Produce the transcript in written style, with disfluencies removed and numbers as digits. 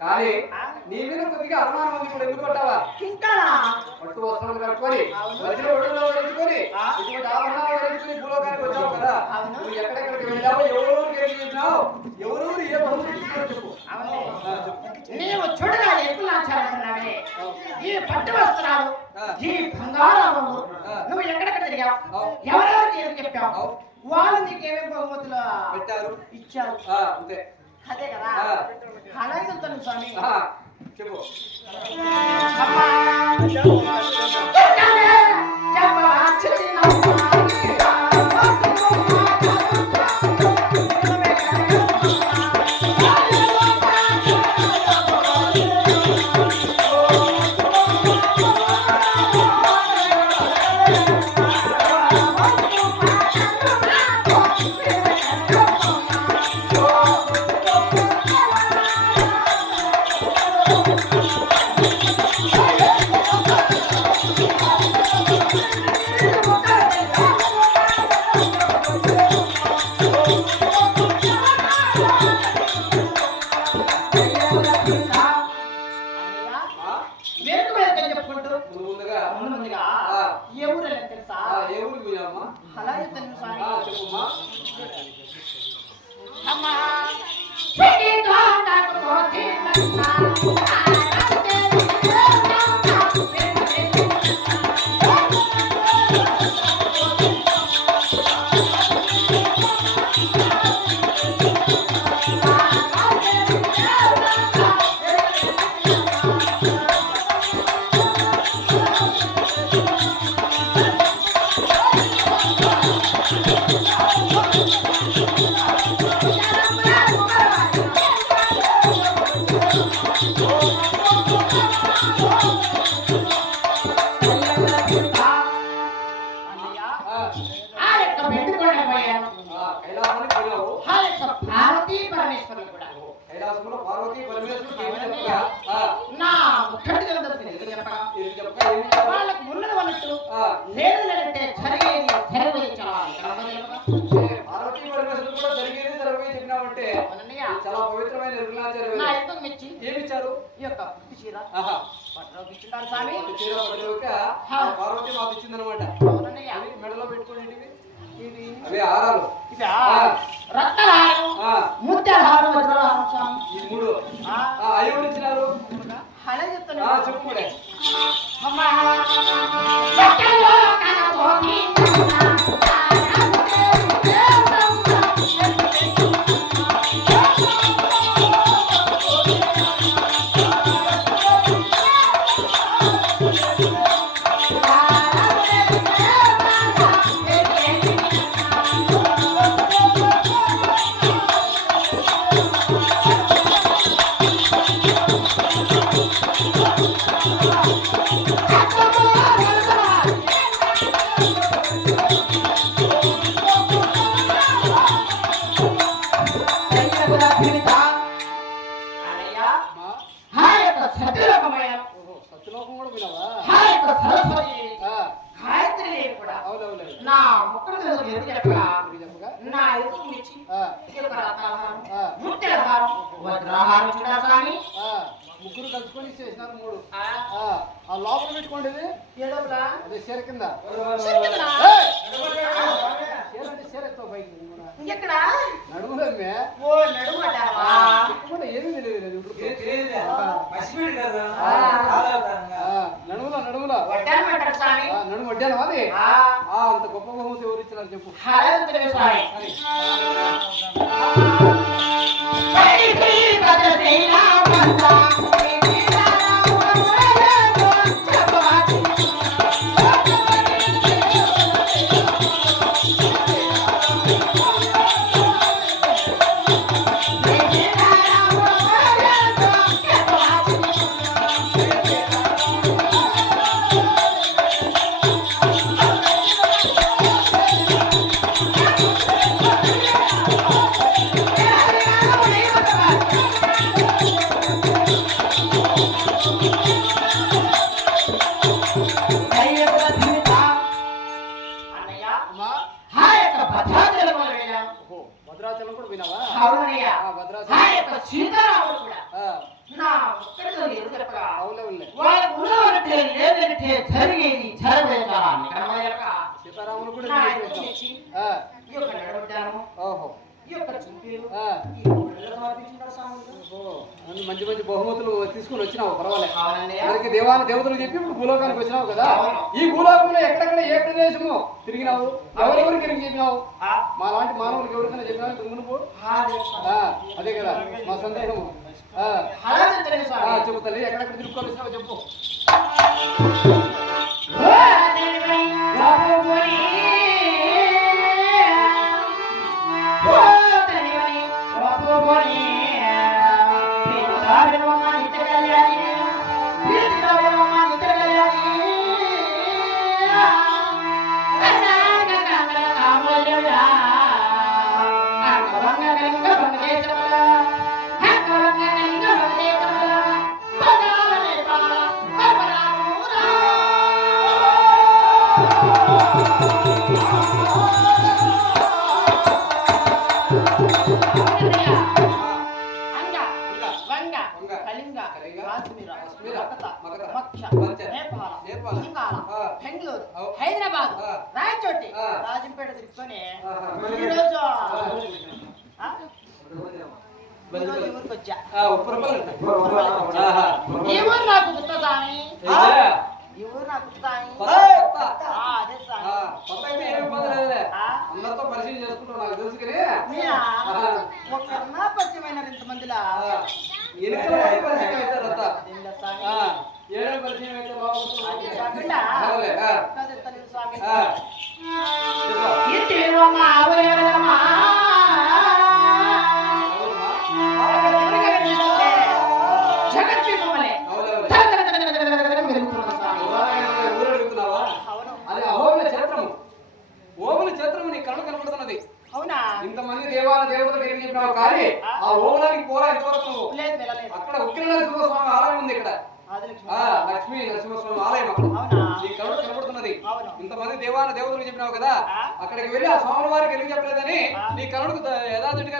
కానీ నీ మీద కొద్దిగా అనుమానం ఉంది కూడా ఎందుకు పట్టావా ఇంకా పట్టు వస్త్రాలు కట్టుకొని మధ్యలో ఒడిలో వడించుకొని ఇటువంటి ఆభరణాలు వడించుకొని భూలోకానికి వచ్చావు కదా నువ్వు ఎక్కడెక్కడికి వెళ్ళావో ఎవరెవరికి ఏం చేసినావు ఎవరెవరు ఏ బహుమతి ఇచ్చారో చెప్పు. నీవు చూడగా ఎక్కువ లాంఛాలంటున్నావే ఈ పట్టు వస్త్రాలు ఈ బంగారాలు నువ్వు ఎక్కడెక్కడ తిరిగావు ఎవరెవరికి ఏం చెప్పావు వాళ్ళు నీకేమేమి బహుమతులు పెట్టారు ఇచ్చారు అంతే అదే కదా అలాగే స్వామి చెప్పు. వాళ్ళకి ఉన్నది అన్నట్టు లేదు లేదంటే జరిగేది చాలా పవిత్రమైన ఏమిచ్చారు ఈ యొక్క చీర ఇచ్చింటారు స్వామి పార్వతి మాకు ఇచ్చిందనమాట మెడలో పెట్టుకునేటివి అవి ఆరాలు రత్నహారం ముత్యాలహారం వజ్రహారం స్వామి ఈ మూడు అవి ఇచ్చినారు అలా చెప్తాను చెప్పు అమ్మా ముగ్గురు కలుసుకొని చేసినారు మూడు ఆ లోపల పెట్టుకోండి అదే చీర కింద నడుములో ఏమీ తెలియదు నడుములో నడుములో నడుము వడ్డాను అది అంత గొప్ప బహుమతి ఎవరు ఇచ్చినారు చెప్పు. అవునయ్యా ఆ, భద్రాచలం. ఆ యొక్క సీతారాముడు కూడా ఆ, నా ఒక్కడితో ఎదురు చెప్పగా అవునులే. వాళ్ళ ఉన్నవంటే లేదంటే జరిగేది జరగలేదా కనమయ్యక సీతారాములు కూడా నా నీకు యొక్క ఇష్టం. తెచ్చి ఆ, ఈ యొక్క నడవడ్డాను ఓహో. ఈ యొక్క చుంపీలు ఆ, ఈ గుడ్డలు సమర్పించినాడు స్వాములు. ఓహో. అన్ని మంచి మంచి బహుమతులు తీసుకుని వచ్చినావు, పర్వాలేదు. అవునయ్యా. మనకి దేవతలు చెప్పి ఇప్పుడు భూలోకానికి వచ్చినావు కదా. అవును. ఈ భూలోకంలో ఎక్కడెక్కడ ఏ ప్రదేశము తిరిగినావు, ఎవరెవరికి తిరిగి చెప్పినావు? ఆ, మా లాంటి మానవులకు ఎవరికైనా చెప్పినావు ఇంతకు మునుపు? ఆ దేశం. అదే కదా మా సందేహము. అలాగే తెలియదు స్వామి. చెప్పు తల్లి, ఎక్కడెక్కడ తిరుక్కొని వచ్చినావు చెప్పు. ఓ దేవై బాబోని ఓ దేవై బాబోని పితావినమ్మ నిత్య కళ్యాణి పితావినమ్మ నిత్య కళ్యాణి కనక కనక కామోజుడా అంగవంగ కలింగ వంగదేశముల అంగవంగ కలింగ వంగదేశముల బంగాళ నేపాల పరపరామూరా అంగ వంగ కళింగ కాశ్మీర మగధ మక్ష నేపాల బెంగాళ బెంగళూరు హైదరాబాద్ రాయచోటి రాజంపేట తిరుగుకొని ఈరోజు ఊరికి వచ్చా. ఈ ఊరు నాకు గుర్త స్వామి. ఈ ఊరు నాకు గుర్త స్వామి. అదే స్వామి. అందరితో పరిచయం చేసుకుంటావు నాకు తెలుసు కానీ మీరా ఒక్కరున్నా పరిచయమైన ఇంతమందిలా ఎన్నికల పరిచయం అవుతారు దీనిలో స్వామి. ఏడేళ్ళ పరిచయం అయితే అది కాకుండా బాగుంది. అదే తెలియదు స్వామి. చెప్పు. ఇంటి రమ్మ ఆవురెవరమ్మా? అక్కడ ఎదురుగా కనిపిస్తుంటే జగద్వీపమలే అవునవును. మెరుగుతున్న స్వామి. ఊరు అడుగుతున్నావా? అవును. అది అహోబిల క్షేత్రము. ఓబుల క్షేత్రము నీ కళ్ళు కనబడుతున్నది. అవునా? ఇంతమంది దేవతలు ఏం చెప్పినావు కానీ ఆ ఓబులానికి పోరా ఇంతవరకు నువ్వు. లేదు వెళ్ళలేదు. అక్కడ ఉక్కిన నరసింహస్వామి ఆలయం ఉంది ఇక్కడ. ఆదిలక్ష్మి. లక్ష్మీ నరసింహస్వామి ఆలయం అక్కడ. అవునా? నీ కళ్ళు కనబడుతున్నది. అవును. ఇంతమంది దేవతలు చెప్పినావు కదా, ఆ? అక్కడికి వెళ్ళి ఆ స్వామి వారికి ఎందుకు చెప్పలేదని ఆ? నీ కళ్ళకు యథార్థిగా